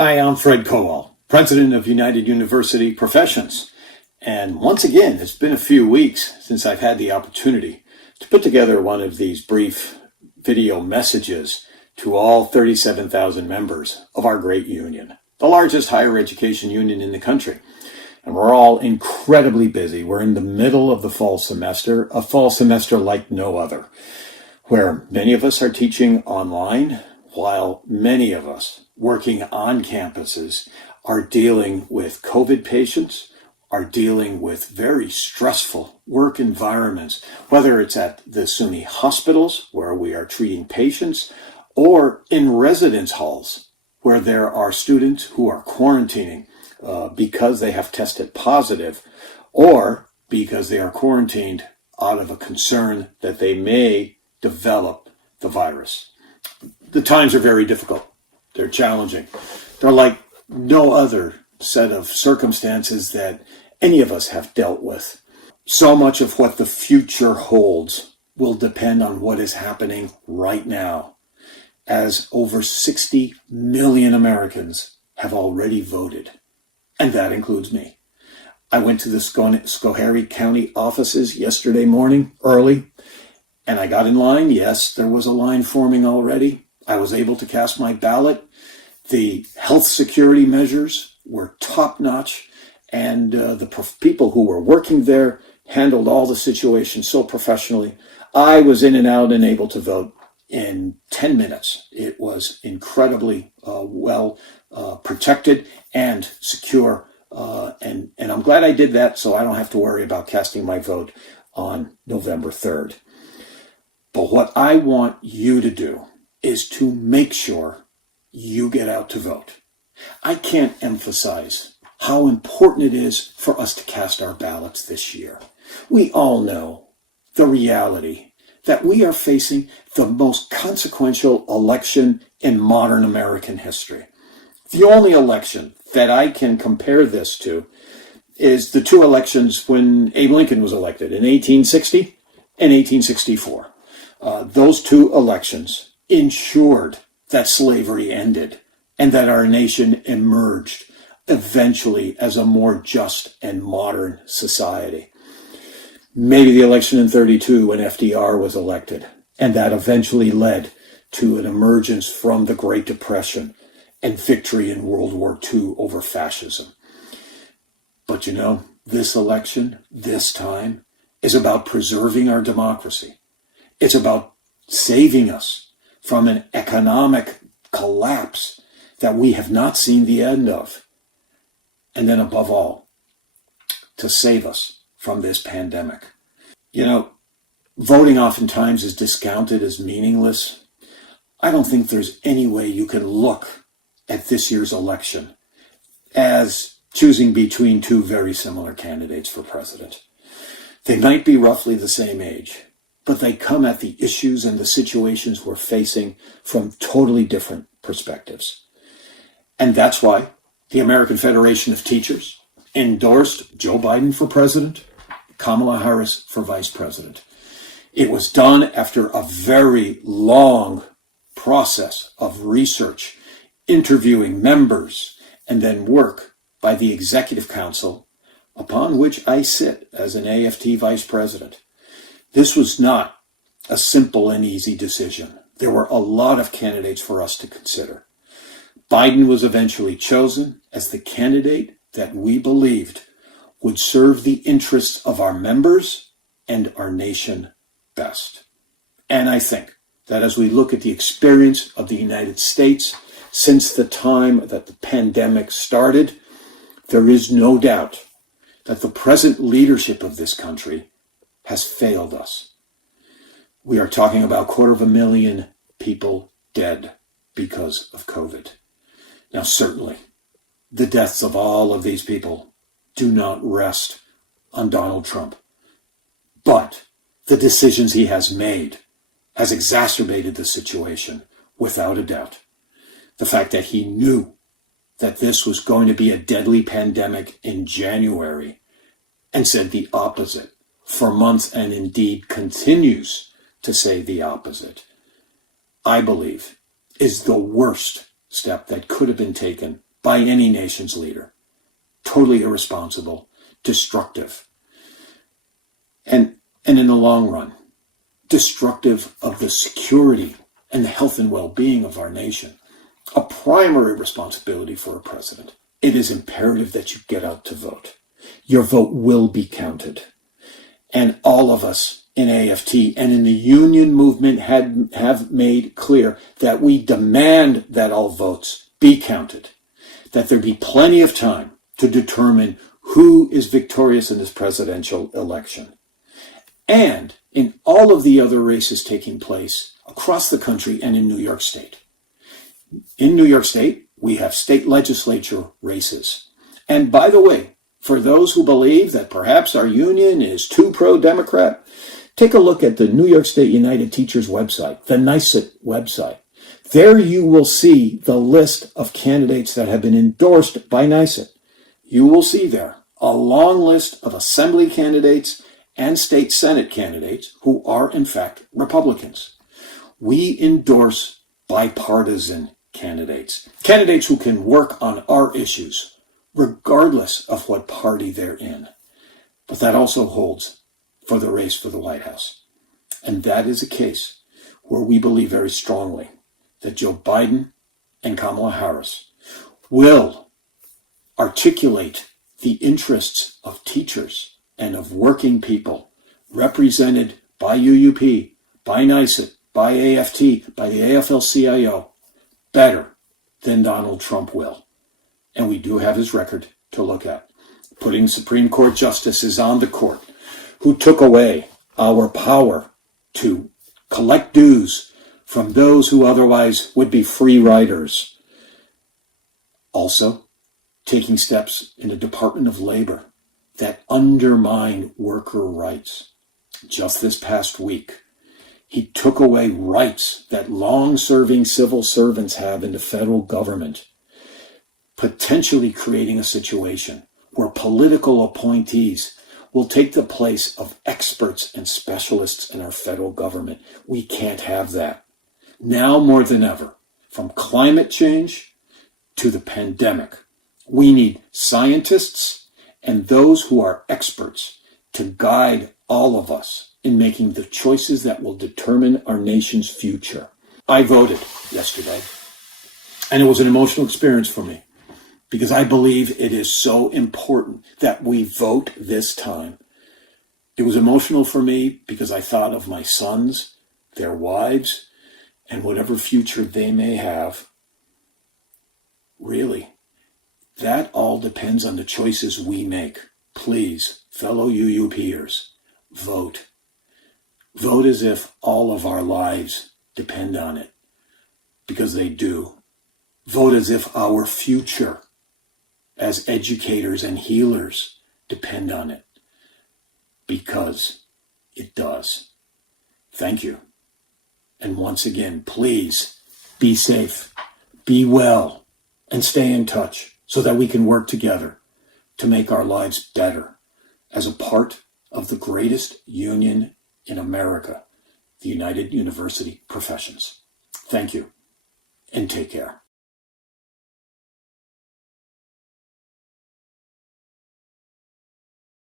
Hi, I'm Fred Kowal, President of United University Professions. And once again, it's been a few weeks since I've had the opportunity to put together one of these brief video messages to all 37,000 members of our great union, the largest higher education union in the country. And we're all incredibly busy. We're in the middle of the fall semester, a fall semester like no other, where many of us are teaching online, while many of us working on campuses are dealing with COVID patients, are dealing with very stressful work environments, whether it's at the SUNY hospitals where we are treating patients or in residence halls where there are students who are quarantining because they have tested positive or because they are quarantined out of a concern that they may develop the virus. The times are very difficult. They're challenging. They're like no other set of circumstances that any of us have dealt with. So much of what the future holds will depend on what is happening right now, as over 60 million Americans have already voted, and that includes me. I went to the Schoharie County offices yesterday morning early, and I got in line. Yes, there was a line forming already. I was able to cast my ballot. The health security measures were top-notch, and the people who were working there handled all the situation so professionally. I was in and out and able to vote in 10 minutes. It was incredibly well protected and secure, and I'm glad I did that so I don't have to worry about casting my vote on November 3rd. But what I want you to do is to make sure you get out to vote. I can't emphasize how important it is for us to cast our ballots this year. We all know the reality that we are facing the most consequential election in modern American history. The only election that I can compare this to is the two elections when Abe Lincoln was elected in 1860 and 1864. Those two elections ensured that slavery ended and that our nation emerged eventually as a more just and modern society. Maybe the election in 32 when FDR was elected, and that eventually led to an emergence from the Great Depression and victory in World War II over fascism. But you know, this election, this time, is about preserving our democracy. It's about saving us from an economic collapse that we have not seen the end of. And then above all, to save us from this pandemic. You know, voting oftentimes is discounted as meaningless. I don't think there's any way you can look at this year's election as choosing between two very similar candidates for president. They might be roughly the same age, but they come at the issues and the situations we're facing from totally different perspectives. And that's why the American Federation of Teachers endorsed Joe Biden for president, Kamala Harris for vice president. It was done after a very long process of research, interviewing members, and then work by the Executive Council, upon which I sit as an AFT vice president. This was not a simple and easy decision. There were a lot of candidates for us to consider. Biden was eventually chosen as the candidate that we believed would serve the interests of our members and our nation best. And I think that as we look at the experience of the United States since the time that the pandemic started, there is no doubt that the present leadership of this country has failed us. We are talking about 250,000 people dead because of COVID. Now, certainly, the deaths of all of these people do not rest on Donald Trump. But the decisions he has made has exacerbated the situation without a doubt. The fact that he knew that this was going to be a deadly pandemic in January and said the opposite for months and indeed continues to say the opposite, I believe is the worst step that could have been taken by any nation's leader. Totally irresponsible, destructive, and in the long run, destructive of the security and the health and well-being of our nation. A primary responsibility for a president. It is imperative that you get out to vote. Your vote will be counted. And all of us in AFT and in the union movement have made clear that we demand that all votes be counted, that there be plenty of time to determine who is victorious in this presidential election. And in all of the other races taking place across the country and in New York State. In New York State, we have state legislature races. And by the way, for those who believe that perhaps our union is too pro-Democrat, take a look at the New York State United Teachers website, the NYSUT website. There you will see the list of candidates that have been endorsed by NYSUT. You will see there a long list of assembly candidates and state Senate candidates who are in fact Republicans. We endorse bipartisan candidates who can work on our issues, regardless of what party they're in. But that also holds for the race for the White House. And that is a case where we believe very strongly that Joe Biden and Kamala Harris will articulate the interests of teachers and of working people represented by UUP, by NYSUT, by AFT, by the AFL-CIO, better than Donald Trump will. And we do have his record to look at. Putting Supreme Court justices on the court who took away our power to collect dues from those who otherwise would be free riders. Also, taking steps in the Department of Labor that undermine worker rights. Just this past week, he took away rights that long-serving civil servants have in the federal government, potentially creating a situation where political appointees will take the place of experts and specialists in our federal government. We can't have that. Now more than ever, from climate change to the pandemic, we need scientists and those who are experts to guide all of us in making the choices that will determine our nation's future. I voted yesterday, and it was an emotional experience for me because I believe it is so important that we vote this time. It was emotional for me because I thought of my sons, their wives, and whatever future they may have. Really, that all depends on the choices we make. Please, fellow UUPers, vote. Vote as if all of our lives depend on it, because they do. Vote as if our future as educators and healers depend on it, because it does. Thank you. And once again, please be safe, be well, and stay in touch so that we can work together to make our lives better as a part of the greatest union in America, the United University Professions. Thank you, and take care.